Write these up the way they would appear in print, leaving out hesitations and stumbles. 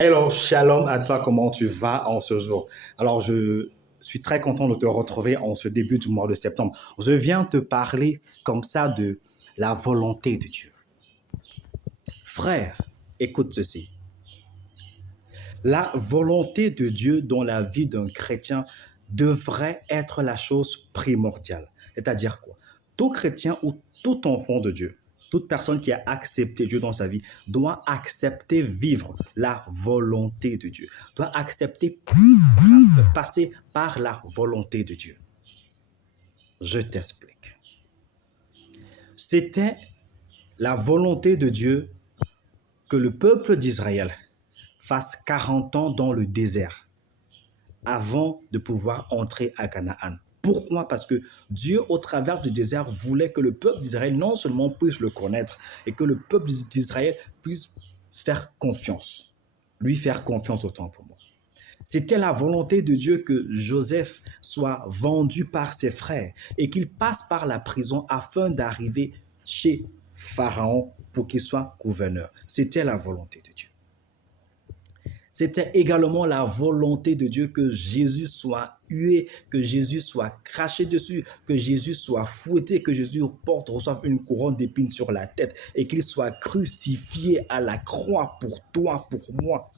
Hello, shalom à toi, comment tu vas en ce jour? Alors, je suis très content de te retrouver en ce début du mois de septembre. Je viens te parler comme ça de la volonté de Dieu. Frère, écoute ceci. La volonté de Dieu dans la vie d'un chrétien devrait être la chose primordiale. C'est-à-dire quoi? Tout chrétien ou tout enfant de Dieu, toute personne qui a accepté Dieu dans sa vie doit accepter vivre la volonté de Dieu, doit accepter passer par la volonté de Dieu. Je t'explique. C'était la volonté de Dieu que le peuple d'Israël fasse 40 ans dans le désert avant de pouvoir entrer à Canaan. Pourquoi? Parce que Dieu, au travers du désert, voulait que le peuple d'Israël non seulement puisse le connaître, et que le peuple d'Israël puisse faire confiance, lui faire confiance autant pour moi. C'était la volonté de Dieu que Joseph soit vendu par ses frères et qu'il passe par la prison afin d'arriver chez Pharaon pour qu'il soit gouverneur. C'était la volonté de Dieu. C'était également la volonté de Dieu que Jésus soit hué, que Jésus soit craché dessus, que Jésus soit fouetté, que Jésus reçoive une couronne d'épines sur la tête et qu'il soit crucifié à la croix pour toi, pour moi,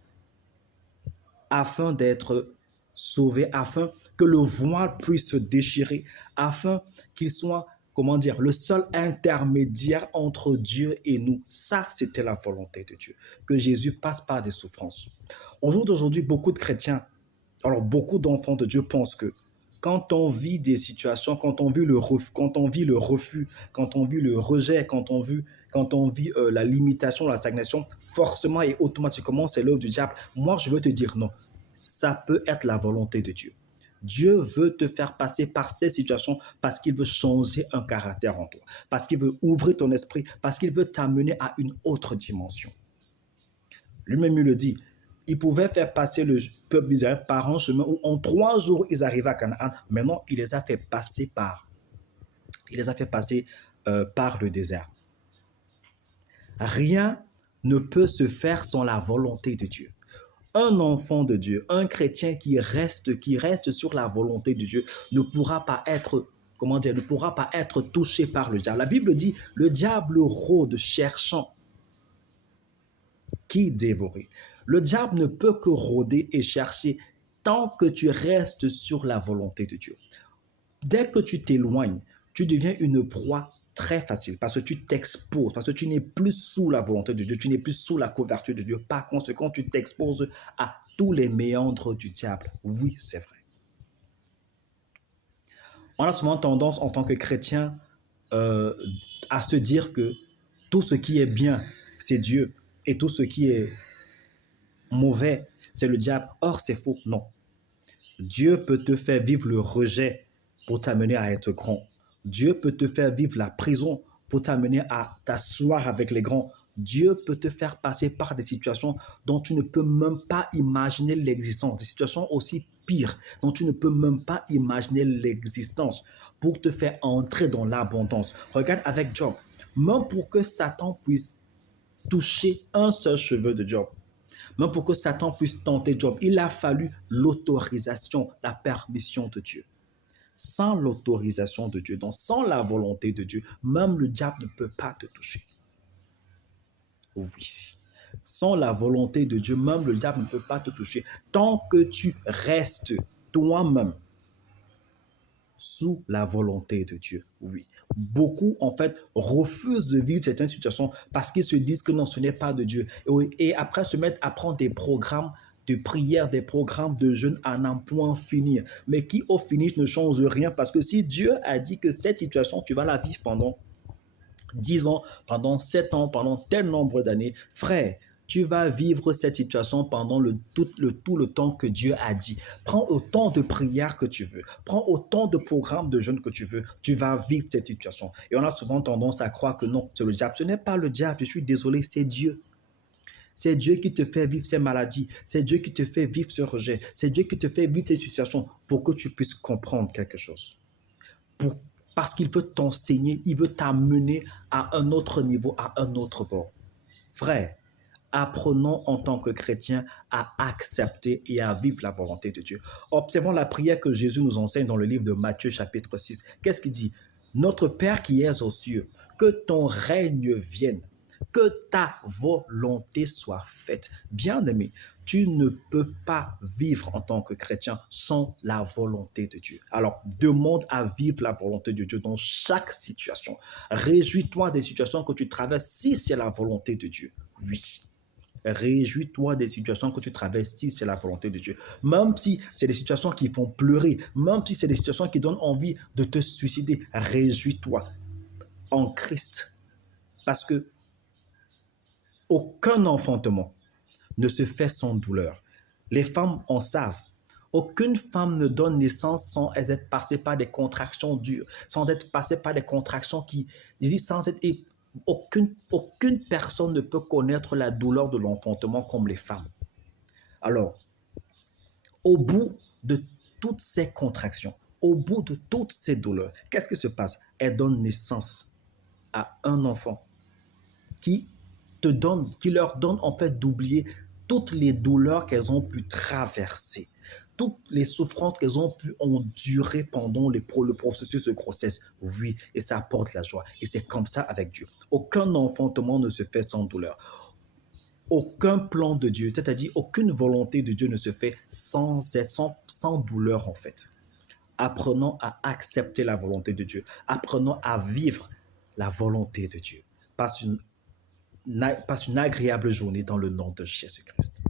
afin d'être sauvé, afin que le voile puisse se déchirer, afin qu'il soit, comment dire, le seul intermédiaire entre Dieu et nous. Ça, c'était la volonté de Dieu, que Jésus passe par des souffrances. Au jour d'aujourd'hui, beaucoup de chrétiens, alors beaucoup d'enfants de Dieu pensent que quand on vit des situations, quand on vit le refus, quand on vit le refus, quand on vit le rejet, quand on vit la limitation, la stagnation, forcément et automatiquement, c'est l'œuvre du diable. Moi, je veux te dire non. Ça peut être la volonté de Dieu. Dieu veut te faire passer par ces situations parce qu'il veut changer un caractère en toi, parce qu'il veut ouvrir ton esprit, parce qu'il veut t'amener à une autre dimension. Lui-même, il le dit, il pouvait faire passer le peuple d'Israël par un chemin où en 3 jours, ils arrivaient à Canaan. Maintenant, il les a fait passer par le désert. Rien ne peut se faire sans la volonté de Dieu. Un enfant de Dieu, un chrétien qui reste sur la volonté de Dieu ne pourra pas être, comment dire, ne pourra pas être touché par le diable. La Bible dit, le diable rôde cherchant qui dévorer. Le diable ne peut que rôder et chercher tant que tu restes sur la volonté de Dieu. Dès que tu t'éloignes, tu deviens une proie très facile parce que tu t'exposes, parce que tu n'es plus sous la volonté de Dieu, tu n'es plus sous la couverture de Dieu. Par conséquent, tu t'exposes à tous les méandres du diable. Oui, c'est vrai. On a souvent tendance en tant que chrétien euh, à se dire que tout ce qui est bien, c'est Dieu et tout ce qui est mauvais, c'est le diable. Or, c'est faux. Non. Dieu peut te faire vivre le rejet pour t'amener à être grand. Dieu peut te faire vivre la prison pour t'amener à t'asseoir avec les grands. Dieu peut te faire passer par des situations dont tu ne peux même pas imaginer l'existence, des situations aussi pires dont tu ne peux même pas imaginer l'existence pour te faire entrer dans l'abondance. Regarde avec Job, même pour que Satan puisse toucher un seul cheveu de Job, même pour que Satan puisse tenter Job, il a fallu l'autorisation, la permission de Dieu. Sans l'autorisation de Dieu, donc sans la volonté de Dieu, même le diable ne peut pas te toucher. Oui. Sans la volonté de Dieu, même le diable ne peut pas te toucher. Tant que tu restes toi-même sous la volonté de Dieu. Oui. Beaucoup, en fait, refusent de vivre certaines situations parce qu'ils se disent que non, ce n'est pas de Dieu. Et après, se mettent à prendre des programmes de prière, des programmes de jeûne à n'en point finir, mais qui au finish ne changent rien parce que si Dieu a dit que cette situation, tu vas la vivre pendant 10 ans, pendant 7 ans, pendant tel nombre d'années, frère, tu vas vivre cette situation pendant tout le temps que Dieu a dit. Prends autant de prières que tu veux. Prends autant de programmes de jeûne que tu veux. Tu vas vivre cette situation. Et on a souvent tendance à croire que non, c'est le diable. Ce n'est pas le diable, je suis désolé, c'est Dieu. C'est Dieu qui te fait vivre ces maladies. C'est Dieu qui te fait vivre ce rejet. C'est Dieu qui te fait vivre ces situations pour que tu puisses comprendre quelque chose. Parce qu'il veut t'enseigner, il veut t'amener à un autre niveau, à un autre bord. Frère, Apprenons en tant que chrétiens à accepter et à vivre la volonté de Dieu. Observons la prière que Jésus nous enseigne dans le livre de Matthieu chapitre 6. Qu'est-ce qu'il dit? Notre Père qui es aux cieux, que ton règne vienne, que ta volonté soit faite. Bien-aimé, tu ne peux pas vivre en tant que chrétien sans la volonté de Dieu. Alors, demande à vivre la volonté de Dieu dans chaque situation. Réjouis-toi des situations que tu traverses si c'est la volonté de Dieu. Oui. Réjouis-toi des situations que tu traverses si c'est la volonté de Dieu. Même si c'est des situations qui font pleurer, même si c'est des situations qui donnent envie de te suicider, réjouis-toi en Christ. Parce que aucun enfantement ne se fait sans douleur. Les femmes en savent. Aucune femme ne donne naissance sans être passée par des contractions dures, sans être passée par des contractions qui, sans être, aucune personne ne peut connaître la douleur de l'enfantement comme les femmes. Alors, au bout de toutes ces contractions, au bout de toutes ces douleurs, qu'est-ce qui se passe? Elle donne naissance à un enfant qui qui leur donne en fait d'oublier toutes les douleurs qu'elles ont pu traverser, toutes les souffrances qu'elles ont pu endurer pendant le processus de grossesse. Oui, et ça apporte la joie. Et c'est comme ça avec Dieu. Aucun enfantement ne se fait sans douleur. Aucun plan de Dieu, c'est-à-dire aucune volonté de Dieu ne se fait sans douleur en fait. Apprenons à accepter la volonté de Dieu. Apprenons à vivre la volonté de Dieu. Passe une agréable journée dans le nom de Jésus-Christ.